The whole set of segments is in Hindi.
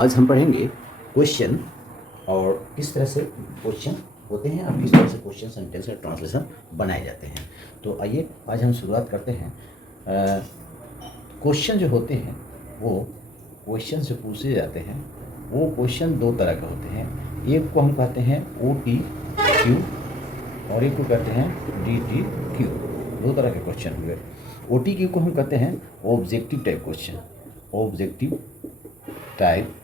आज हम पढ़ेंगे क्वेश्चन और किस तरह से क्वेश्चन होते हैं और किस तरह से क्वेश्चन सेंटेंस का ट्रांसलेशन बनाए जाते हैं। तो आइए आज हम शुरुआत करते हैं। क्वेश्चन जो होते हैं वो क्वेश्चन से पूछे जाते हैं। वो क्वेश्चन दो तरह के होते हैं, एक को हम कहते हैं OTQ और एक को कहते हैं DTQ। दो तरह के क्वेश्चन हुए। OTQ को हम कहते हैं objective type question, objective type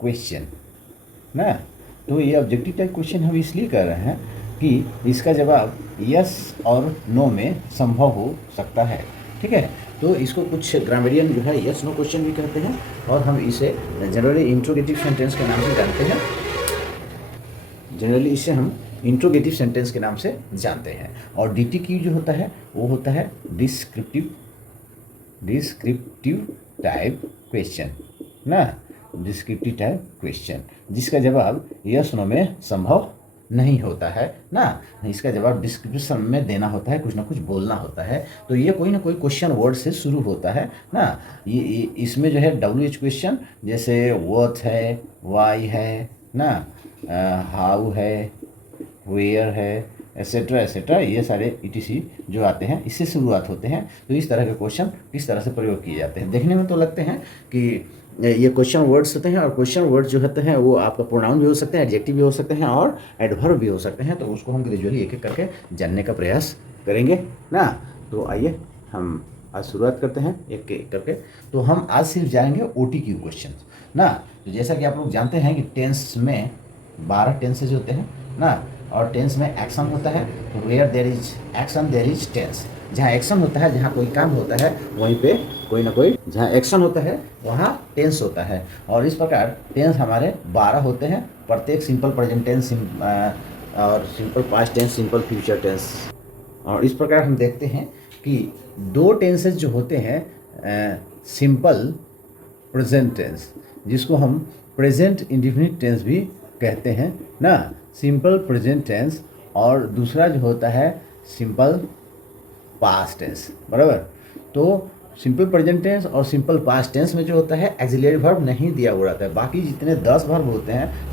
question ना। तो ये ऑब्जेक्टिव टाइप क्वेश्चन हम इसलिए कर रहे हैं कि इसका जवाब यस और नो में संभव हो सकता है। ठीक है, तो इसको कुछ ग्रामेरियन जो है यस नो क्वेश्चन भी कहते हैं और हम इसे जनरली इंट्रोगेटिव सेंटेंस के नाम से जानते हैं। जनरली इसे हम इंट्रोगेटिव सेंटेंस के नाम से जानते हैं। और DTQ जो होता है वो होता है डिस्क्रिप्टिव टाइप क्वेश्चन ना, डिस्क्रिप्टिव टाइप क्वेश्चन जिसका जवाब यस नो में संभव नहीं होता है ना। इसका जवाब डिस्क्रिप्शन में देना होता है, कुछ ना कुछ बोलना होता है। तो ये कोई ना कोई क्वेश्चन वर्ड से शुरू होता है ना। ये इसमें जो है WH क्वेश्चन जैसे व्हाट है, वाई है ना, हाउ है, वेयर है, एसेट्रा एसेट्रा, ये सारे ETC जो आते हैं इससे शुरुआत होते हैं। तो इस तरह के क्वेश्चन किस तरह से प्रयोग किए जाते हैं, देखने में तो लगते हैं कि ये क्वेश्चन वर्ड्स होते हैं। और क्वेश्चन वर्ड जो होते हैं वो आपका प्रोनाउन भी हो सकते हैं, एडजेक्टिव भी हो सकते हैं और एडवर्ब भी हो सकते हैं। तो उसको हम ग्रेजुअली एक एक करके जानने का प्रयास करेंगे ना। तो आइए हम आज शुरुआत करते हैं एक एक करके। तो हम आज सिर्फ जाएंगे OTQ क्वेश्चन ना। तो जैसा कि आप लोग जानते हैं कि टेंस में 12 टेंसेज होते हैं ना। और टेंस में एक्शन होता है, where there is action there is tense. जहाँ एक्शन होता है, जहाँ कोई काम होता है वहीं पे कोई ना कोई, जहाँ एक्शन होता है वहाँ टेंस होता है। और इस प्रकार टेंस हमारे 12 होते हैं, प्रत्येक सिंपल प्रेजेंट टेंस और simple past tense, simple future tense. और इस प्रकार हम देखते हैं कि दो टेंसेज जो होते हैं, सिंपल प्रेजेंट टेंस जिसको हम प्रेजेंट इंडेफिनिट टेंस भी कहते हैं ना, सिंपल प्रेजेंट टेंस, और दूसरा जो होता है सिंपल पास्ट टेंस, बराबर। तो सिंपल प्रेजेंट टेंस और सिंपल पास्ट टेंस में जो होता है एक्सिलरी वर्ब नहीं दिया हुआ रहता है। बाकी जितने 10 वर्ब होते हैं,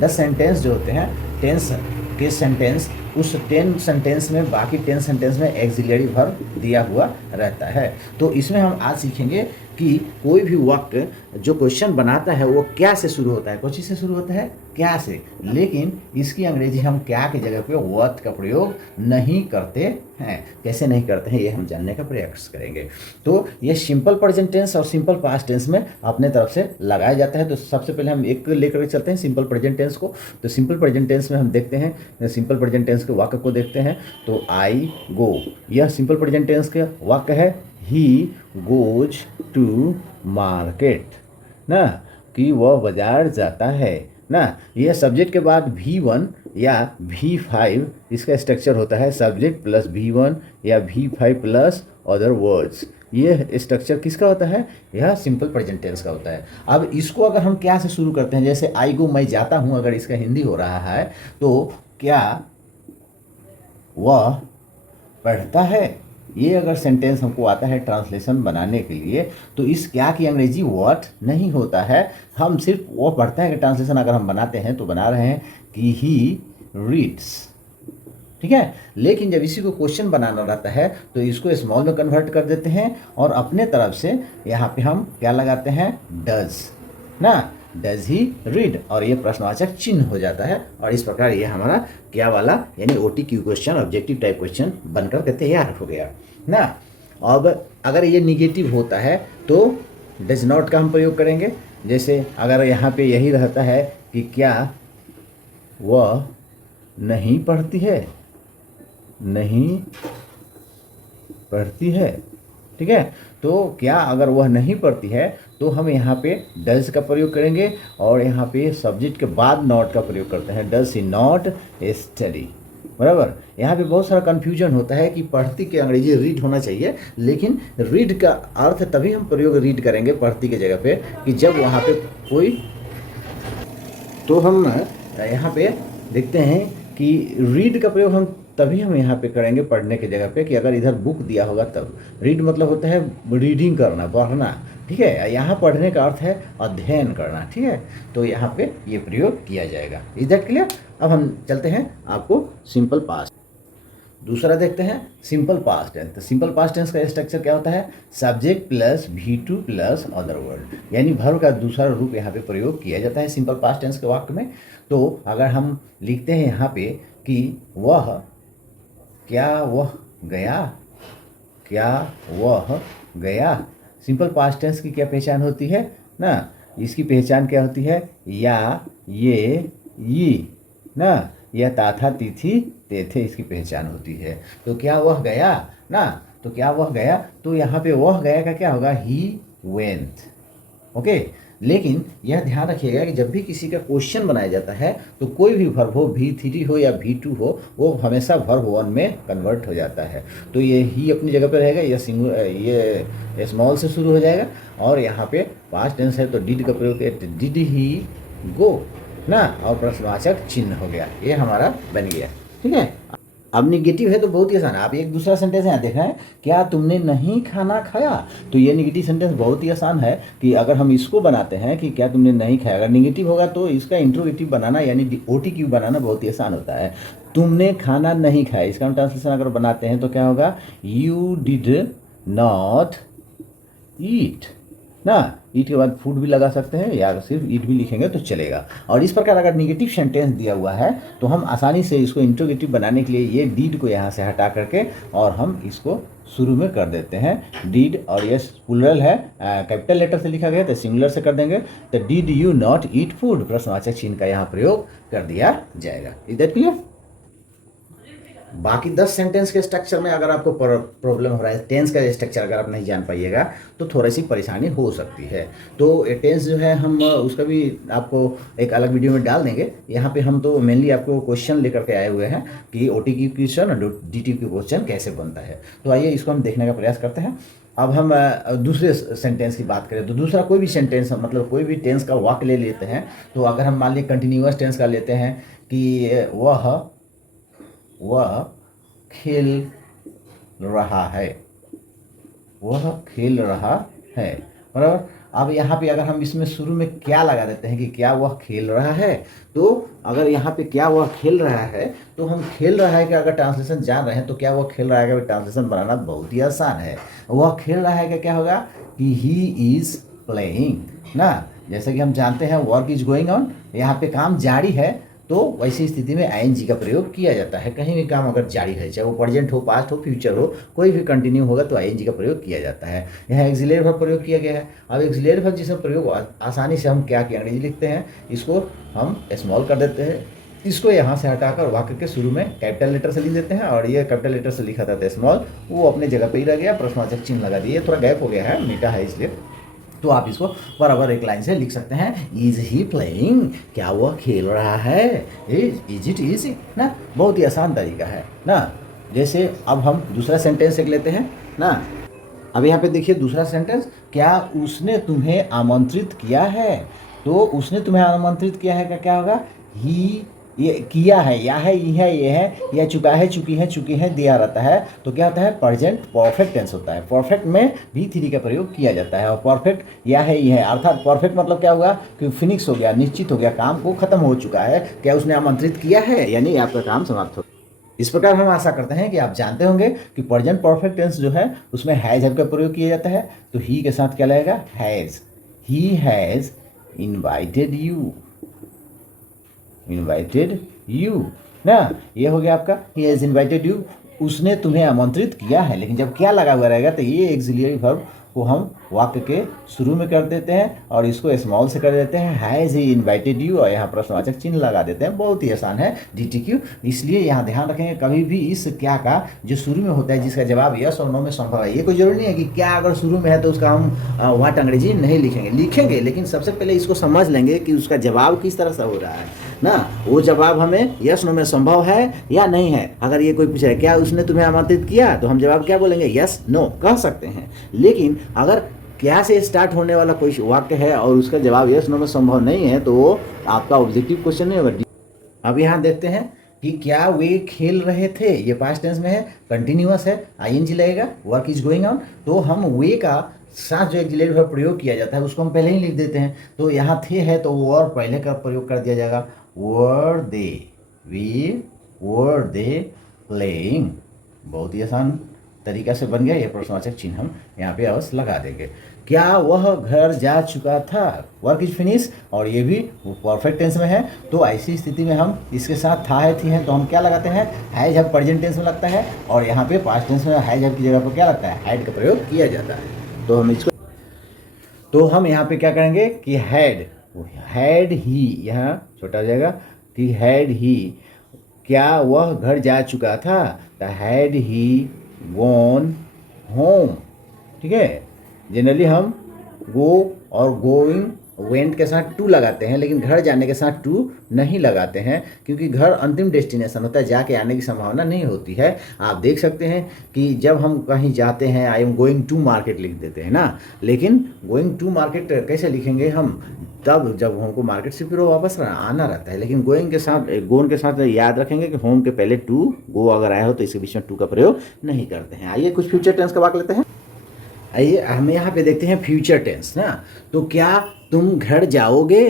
10 सेंटेंस जो होते हैं टेंस के सेंटेंस, उस 10 सेंटेंस में, बाकी 10 सेंटेंस में एक्सिलरी वर्ब दिया हुआ रहता है। तो इसमें हम आज सीखेंगे कि कोई भी वाक्य जो क्वेश्चन बनाता है वो क्या से शुरू होता है, कुछ से शुरू होता है क्या से, लेकिन इसकी अंग्रेजी हम क्या की जगह पे व्हाट का प्रयोग नहीं करते हैं। कैसे नहीं करते हैं ये हम जानने का प्रयास करेंगे। तो ये सिंपल प्रेजेंट टेंस और सिंपल पास्ट टेंस में अपने तरफ से लगाया जाता है। तो सबसे पहले हम एक लेकर चलते हैं सिंपल प्रेजेंट टेंस को। तो सिंपल प्रेजेंट टेंस में हम देखते हैं, सिंपल प्रेजेंट टेंस के वाक्य को देखते हैं। तो आई गो, यह सिंपल प्रेजेंट टेंस के वाक्य है। ही गोज टू मार्केट ना, कि वह बाजार जाता है ना। यह सब्जेक्ट के बाद V1 या V5 इसका स्ट्रक्चर होता है, सब्जेक्ट प्लस V1 या V5 प्लस अदर वर्ड्स। ये स्ट्रक्चर किसका होता है, यह सिंपल प्रेजेंट टेंस का होता है। अब इसको अगर हम क्या से शुरू करते हैं, जैसे आई गो मैं जाता हूँ, अगर इसका हिंदी हो रहा है तो क्या वह पढ़ता है, ये अगर सेंटेंस हमको आता है ट्रांसलेशन बनाने के लिए, तो इस क्या की अंग्रेजी व्हाट नहीं होता है। हम सिर्फ वो पढ़ता है कि ट्रांसलेशन अगर हम बनाते हैं तो बना रहे हैं कि ही रीड्स, ठीक है। लेकिन जब इसी को क्वेश्चन बनाना रहता है तो इसको स्मॉल में कन्वर्ट कर देते हैं और अपने तरफ से यहाँ पे हम क्या लगाते हैं, डज ना, डज ही रीड, और ये प्रश्नवाचक चिन्ह हो जाता है। और इस प्रकार ये हमारा क्या वाला यानी OTQ question, objective type question बनकर के तैयार हो गया ना। अब अगर ये निगेटिव होता है तो डज नॉट का हम प्रयोग करेंगे। जैसे अगर यहाँ पे यही रहता है कि क्या वह नहीं पढ़ती है, नहीं पढ़ती है, ठीक है। तो क्या अगर वह नहीं पढ़ती है तो हम यहाँ पे डज का प्रयोग करेंगे और यहाँ पे सब्जेक्ट के बाद नॉट का प्रयोग करते हैं, डज शी नॉट स्टडी, बराबर। यहाँ पे बहुत सारा कन्फ्यूजन होता है कि पढ़ती के अंग्रेजी रीड होना चाहिए, लेकिन रीड का अर्थ तभी हम प्रयोग रीड करेंगे पढ़ती के जगह पे कि जब वहाँ पे कोई, तो हम यहाँ पे देखते हैं कि रीड का प्रयोग हम तभी हम यहाँ पे करेंगे पढ़ने की जगह पे कि अगर इधर बुक दिया होगा तब। रीड मतलब होता है रीडिंग करना, पढ़ना ठीक है, यहाँ पढ़ने का अर्थ है अध्ययन करना, ठीक है, तो यहाँ पे ये प्रयोग किया जाएगा। Is that clear? अब हम चलते हैं आपको सिंपल पास्ट। दूसरा देखते हैं सिंपल पास्ट टेंस। तो सिंपल पास्ट टेंस का स्ट्रक्चर क्या होता है? Subject plus V2 plus other word, यानी वर्ब का दूसरा रूप यहाँ पे प्रयोग किया जाता है सिंपल पास्ट टेंस के वाक्य में। तो अगर हम लिखते हैं यहाँ पे कि वह, क्या वह गया, क्या वह गया, सिंपल पास्ट टेंस की क्या पहचान होती है ना? इसकी पहचान क्या होती है? या, ये ना, यह ताथा तिथि तेथे, इसकी पहचान होती है। तो क्या वह गया ना, तो क्या वह गया, तो यहाँ पे वह गया का क्या होगा? He went. ओके, लेकिन यह ध्यान रखिएगा कि जब भी किसी का क्वेश्चन बनाया जाता है तो कोई भी वर्ब हो, V3 हो या V2 हो, वो हमेशा वर्ब 1 में कन्वर्ट हो जाता है। तो ये ही अपनी जगह पर रहेगा, ये स्मॉल से शुरू हो जाएगा, और यहाँ पे पास्ट टेंस है तो डिड का प्रयोग किया, डिड ही गो ना, और प्रश्नवाचक चिन्ह हो गया, ये हमारा बन गया। ठीक है, अब निगेटिव है तो बहुत ही आसान है। आप एक दूसरा सेंटेंस यहाँ देख रहे हैं, क्या तुमने नहीं खाना खाया, तो ये निगेटिव सेंटेंस बहुत ही आसान है कि अगर हम इसको बनाते हैं कि क्या तुमने नहीं खाया, अगर निगेटिव होगा तो इसका इंट्रोगेटिव बनाना यानी OTQ बनाना बहुत ही आसान होता है। तुमने खाना नहीं खाया, इसका हम ट्रांसलेशन अगर बनाते हैं तो क्या होगा? यू डिड नॉट ईट ना, ईट के बाद फूड भी लगा सकते हैं या सिर्फ ईट भी लिखेंगे तो चलेगा। और इस प्रकार अगर निगेटिव सेंटेंस दिया हुआ है तो हम आसानी से इसको इंट्रोगेटिव बनाने के लिए ये डीड को यहाँ से हटा करके और हम इसको शुरू में कर देते हैं डीड, और ये प्लूरल है, कैपिटल लेटर से लिखा गया तो सिंगुलर से कर देंगे, तो did you not eat food, प्रश्नवाचक चिन्ह का यहाँ प्रयोग कर दिया जाएगा। Is that clear? बाकी 10 सेंटेंस के स्ट्रक्चर में अगर आपको प्रॉब्लम हो रहा है, टेंस का स्ट्रक्चर अगर आप नहीं जान पाइएगा तो थोड़ी सी परेशानी हो सकती है। तो टेंस जो है हम उसका भी आपको एक अलग वीडियो में डाल देंगे। यहाँ पे हम तो मेनली आपको क्वेश्चन लेकर के आए हुए हैं कि OTQ क्वेश्चन और DTQ क्वेश्चन कैसे बनता है। तो आइए इसको हम देखने का प्रयास करते हैं। अब हम दूसरे सेंटेंस की बात करें तो दूसरा कोई भी सेंटेंस, मतलब कोई भी टेंस का वाक्य ले लेते हैं। तो अगर हम मान लीजिए कंटिन्यूअस टेंस का लेते हैं कि वह खेल रहा है, वह खेल रहा है, बराबर। अब यहाँ पे अगर हम इसमें शुरू में क्या लगा देते हैं कि क्या वह खेल रहा है, तो अगर यहाँ पे क्या वह खेल रहा है तो हम खेल रहा है कि अगर ट्रांसलेशन जान रहे हैं तो क्या वह खेल रहा है का ट्रांसलेशन बनाना बहुत ही आसान है। वह खेल रहा है का क्या होगा कि ही इज़ प्लेइंग ना, जैसे कि हम जानते हैं वर्क इज गोइंग ऑन, यहाँ पे काम जारी है, तो वैसी स्थिति में ING का प्रयोग किया जाता है। कहीं भी काम अगर जारी है, चाहे वो प्रेजेंट हो, पास्ट हो, फ्यूचर हो, कोई भी कंटिन्यू होगा तो ING का प्रयोग किया जाता है। यहाँ एक्सिलरी वर्ब प्रयोग किया गया है। अब एक्सिलरी वर्ब जिसका प्रयोग आसानी से हम क्या की अंग्रेजी लिखते हैं, इसको हम स्मॉल कर देते हैं, इसको यहाँ से हटाकर वाक्य के शुरू में कैपिटल लेटर से लिख देते हैं, और ये कैपिटल लेटर से लिखा था स्मॉल, वो अपने जगह पर ही रह गया, प्रश्नवाचक चिन्ह लगा दिए, थोड़ा गैप हो गया है, मीठा है इसलिए। तो आप इसको बराबर एक लाइन से लिख सकते हैं, इज ही प्लेइंग, क्या वह खेल रहा है, इज इट इज ना, बहुत ही आसान तरीका है ना। जैसे अब हम दूसरा सेंटेंस एक लेते हैं ना। अब यहाँ पे देखिए दूसरा सेंटेंस, क्या उसने तुम्हें आमंत्रित किया है, तो उसने तुम्हें आमंत्रित किया है का क्या होगा? ही, ये किया है, या है, ये है, या चुका है, चुकी है, चुकी है, दिया रहता है, तो क्या होता है? प्रेजेंट परफेक्ट टेंस होता है। परफेक्ट में V3 का प्रयोग किया जाता है, और परफेक्ट या है, ये है, अर्थात परफेक्ट मतलब क्या हुआ कि फिनिक्स हो गया, निश्चित हो गया, काम को खत्म हो चुका है। क्या उसने आमंत्रित किया है, यानी आपका काम समाप्त हो। इस प्रकार हम आशा करते हैं कि आप जानते होंगे कि प्रेजेंट परफेक्ट टेंस जो है उसमें हैज का प्रयोग किया जाता है। तो ही के साथ क्या लगेगा? Has, he has invited you ना, ये हो गया आपका ही हैज़ इनवाइटेड यू, उसने तुम्हें आमंत्रित किया है। लेकिन जब क्या लगा हुआ रहेगा तो ये एक्सिलरी वर्ब को हम वाक्य के शुरू में कर देते हैं और इसको स्मॉल से कर देते हैं, हैज़ ही इनवाइटेड यू, और यहाँ प्रश्नवाचक चिन्ह लगा देते हैं। बहुत ही आसान है DTQ, इसलिए यहाँ ध्यान रखेंगे कभी भी इस क्या का जो शुरू में होता है जिसका जवाब यस और नो में संभव है। ये कोई जरूरी नहीं है कि क्या अगर शुरू में है तो उसका हम वाट अंग्रेजी नहीं लिखेंगे, लेकिन सबसे पहले इसको समझ लेंगे कि उसका जवाब किस तरह से हो रहा है ना। वो जवाब हमें यस नो में संभव है या नहीं है। अगर ये कोई पूछे क्या उसने तुम्हें आमंत्रित किया, तो हम जवाब क्या बोलेंगे? यस नो कह सकते हैं। लेकिन अगर क्या से स्टार्ट होने वाला कोई वाक्य है और उसका जवाब यस नो में संभव नहीं है, तो वो आपका ऑब्जेक्टिव क्वेश्चन नहीं होगा। अब यहाँ देखते हैं कि क्या वे खेल रहे थे, ये पास्ट टेंस में है, कंटिन्यूअस है, ING लगेगा, वर्क इज गोइंग ऑन, तो हम वे का साथ जो एक्सिलरी वर्ब प्रयोग किया जाता है उसको हम पहले ही लिख देते हैं। तो यहाँ थे है तो वर पहले का प्रयोग कर दिया जाएगा, वर दे, वर दे प्लेइंग। बहुत ही आसान तरीका से बन गया। ये प्रश्नवाचक चिन्ह हम यहाँ पे अवश्य लगा देंगे। क्या वह घर जा चुका था, वर्क इज फिनिश, और ये भी परफेक्ट टेंस में है। तो ऐसी स्थिति में हम इसके साथ था है थी हैं तो हम क्या लगाते हैं, हैज हैव प्रेजेंट टेंस में लगता है, और यहाँ पे पास्ट टेंस में हैज हैव की जगह पर क्या लगता है, हैड का प्रयोग किया जाता है। तो हम इसको, तो हम यहाँ पे क्या करेंगे कि हैड ही, यहाँ छोटा हो जाएगा कि हैड ही, क्या वह घर जा चुका था, the had he gone home. ठीक है, जनरली हम गो और गोइंग वेंट के साथ टू लगाते हैं, लेकिन घर जाने के साथ टू नहीं लगाते हैं, क्योंकि घर अंतिम डेस्टिनेशन होता है, जाके आने की संभावना नहीं होती है। आप देख सकते हैं कि जब हम कहीं जाते हैं, I am going to market लिख देते हैं ना, लेकिन गोइंग टू मार्केट कैसे लिखेंगे हम, तब जब हमको मार्केट से फिर वापस आना रहता है। लेकिन गोइंग के साथ, गोन के साथ याद रखेंगे कि होम के पहले टू, गो अगर आया हो तो इसके बीच में टू का प्रयोग नहीं करते हैं। आइए कुछ फ्यूचर टेंस का वाक्य लेते हैं। आइए हम यहाँ पे देखते हैं फ्यूचर टेंस ना। तो क्या तुम घर जाओगे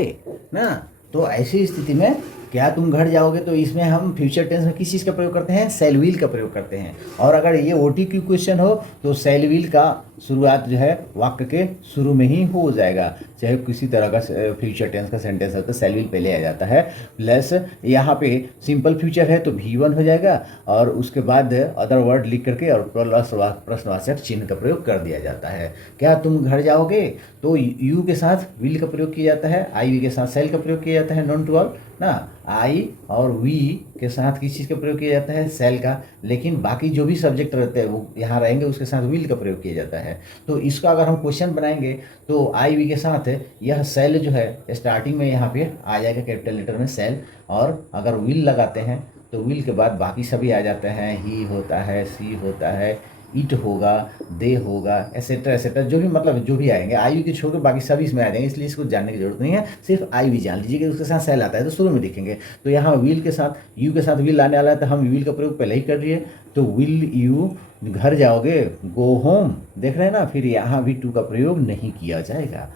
ना, तो ऐसी स्थिति में क्या तुम घर जाओगे, तो इसमें हम फ्यूचर टेंस में किस चीज़ का प्रयोग करते हैं, शैल विल का प्रयोग करते हैं। और अगर ये OTQ क्वेश्चन हो तो शैल विल का शुरुआत जो है वाक्य के शुरू में ही हो जाएगा, चाहे किसी तरह का फ्यूचर टेंस का सेंटेंस है तो शैल विल पहले आ जाता है। प्लस यहाँ पे सिंपल फ्यूचर है तो V1 हो जाएगा, और उसके बाद अदर वर्ड लिख करके और प्रश्नवाचक चिन्ह का प्रयोग कर दिया जाता है। क्या तुम घर जाओगे, तो यू के साथ विल का प्रयोग किया जाता है, आई वी के साथ शैल का प्रयोग किया जाता है, नॉन टू ऑल ना, आई और वी के साथ किस चीज़ का प्रयोग किया जाता है, शैल का। लेकिन बाकी जो भी सब्जेक्ट रहते हैं वो यहाँ रहेंगे, उसके साथ विल का प्रयोग किया जाता है। तो इसका अगर हम क्वेश्चन बनाएंगे तो आई वी के साथ यह शैल जो है स्टार्टिंग में यहाँ पे आ जाएगा कैपिटल लेटर में शैल, और अगर विल लगाते हैं तो विल के बाद बाकी सभी आ जाते हैं, ही होता है, सी होता है, इट होगा, दे होगा, एसेट्रा एसेट्रा, जो भी मतलब जो भी आएंगे, आई वी के छोड़ के बाकी सभी इसमें आ जाएंगे, इसलिए इसको जानने की जरूरत नहीं है। सिर्फ आई वी जान लीजिए कि उसके साथ शैल आता है तो शुरू में लिखेंगे। तो यहाँ विल के साथ, यू के साथ विल आने वाला है तो हम विल का प्रयोग पहले ही कर लिए। तो विल यू घर जाओगे, गो होम, देख रहे हैं ना, फिर यहाँ भी टू का प्रयोग नहीं किया जाएगा।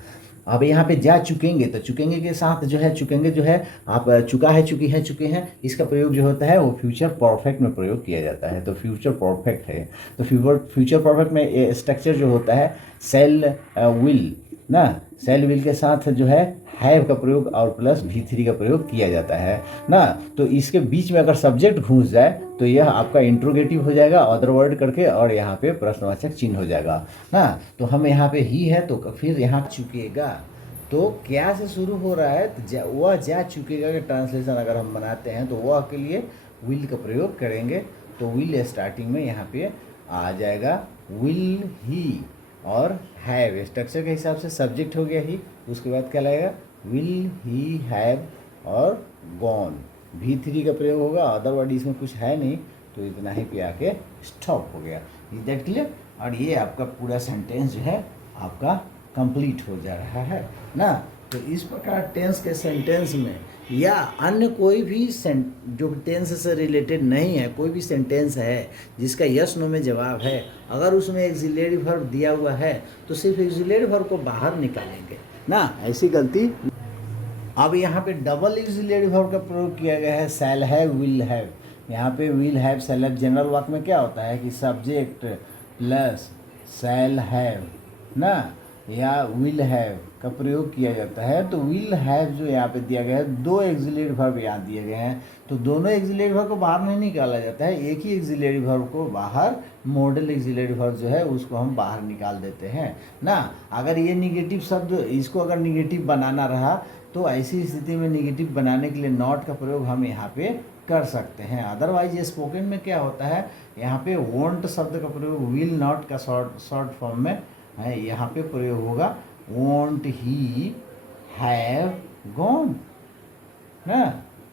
अब यहाँ पे जा चुकेंगे, तो चुकेंगे के साथ जो है, चुकेंगे जो है आप चुका है, चुकी है, चुके हैं, इसका प्रयोग जो होता है वो फ्यूचर परफेक्ट में प्रयोग किया जाता है। तो फ्यूचर परफेक्ट है, तो फ्यूचर परफेक्ट में स्ट्रक्चर जो होता है शैल विल ना, शैल विल के साथ जो है हैव का प्रयोग और प्लस V3 का प्रयोग किया जाता है ना। तो इसके बीच में अगर सब्जेक्ट घुस जाए तो यह आपका इंट्रोगेटिव हो जाएगा अदर वर्ड करके, और यहाँ पे प्रश्नवाचक चिन्ह हो जाएगा ना। तो हम यहाँ पे ही है तो फिर यहाँ चुकेगा, तो क्या से शुरू हो रहा है, तो वह जा चुकेगा के ट्रांसलेशन अगर हम बनाते हैं तो वह के लिए विल का प्रयोग करेंगे। तो विल स्टार्टिंग में यहाँ पे आ जाएगा, विल ही और हैव स्ट्रक्चर के हिसाब से सब्जेक्ट हो गया ही, उसके बाद क्या लगेगा, विल ही हैव और गॉन, V3 का प्रयोग होगा, अदरवाइज इसमें कुछ है नहीं, तो इतना ही पे आके स्टॉप हो गया। Is that clear. और ये आपका पूरा सेंटेंस जो है आपका कंप्लीट हो जा रहा है ना। तो इस प्रकार टेंस के सेंटेंस में या अन्य कोई भी जो टेंस से रिलेटेड नहीं है, कोई भी सेंटेंस है जिसका यस नो में जवाब है, अगर उसमें एक्सिलरी वर्ब दिया हुआ है तो सिर्फ एक्सिलरी वर्ब को बाहर निकालेंगे ना, ऐसी गलती। अब यहाँ पे डबल एक्सिलरी वर्ब का प्रयोग किया गया है, शैल हैव, विल हैव। यहाँ पे will have shall have, general वाक्य में क्या होता है कि सब्जेक्ट प्लस शैल हैव ना या विल हैव का प्रयोग किया जाता है। तो विल हैव जो यहाँ पे दिया गया है, दो एक्सिलरी वर्ब यहाँ दिए गए हैं, तो दोनों एक्सिलरी वर्ब को बाहर नहीं निकाला जाता है, एक ही एक्सिलरी वर्ब को बाहर, मॉडल एक्सिलरी वर्ब जो है उसको हम बाहर निकाल देते हैं ना। अगर ये निगेटिव शब्द, इसको अगर निगेटिव बनाना रहा तो ऐसी स्थिति में निगेटिव बनाने के लिए नॉट का प्रयोग हम यहाँ पे कर सकते हैं। अदरवाइज ये स्पोकन में क्या होता है, यहाँ पे वॉन्ट शब्द का प्रयोग विल नॉट का शॉर्ट फॉर्म में है, यहाँ पे प्रयोग होगा वॉन्ट ही हैव गॉन ना,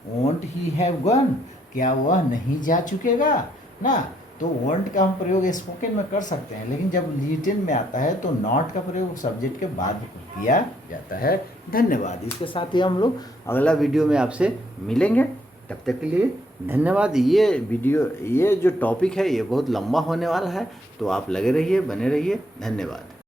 वॉन्ट ही हैव गॉन, क्या वह नहीं जा चुकेगा ना। तो वॉन्ट का हम प्रयोग स्पोकन में कर सकते हैं, लेकिन जब रिटन में आता है तो नॉट का प्रयोग सब्जेक्ट के बाद किया जाता है। धन्यवाद। इसके साथ ही हम लोग अगला वीडियो में आपसे मिलेंगे, तब तक के लिए धन्यवाद। ये वीडियो, ये जो टॉपिक है ये बहुत लंबा होने वाला है, तो आप लगे रहिए, बने रहिए। धन्यवाद।